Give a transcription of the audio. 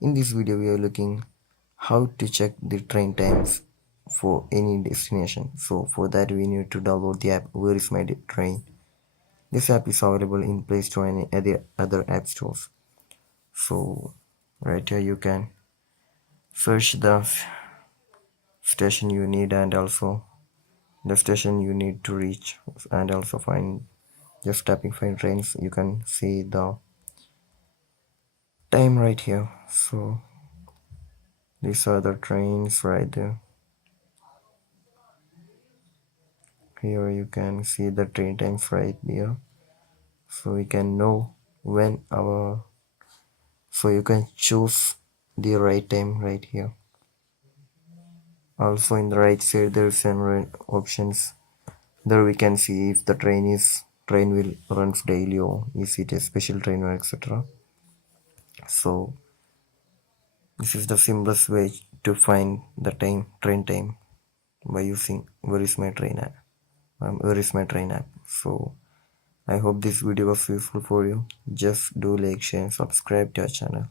In this video, we are looking how to check the train times for any destination. So for that, we need to download the app Where is my train. This app is available in Play Store and other app stores. So right here you can search the station you need and also the station you need to reach, and also find, just tapping find trains, you can see the time right here. So these are the trains right there. Here you can see the train times right there, so we can know when our, so you can choose the right time right here. Also in the right side there is some options. There we can see if the train will runs daily or is it a special train or etc. So this is the simplest way to find the train time by using Where is my train app. So I hope this video was useful for you. Just do like, share and subscribe to our channel.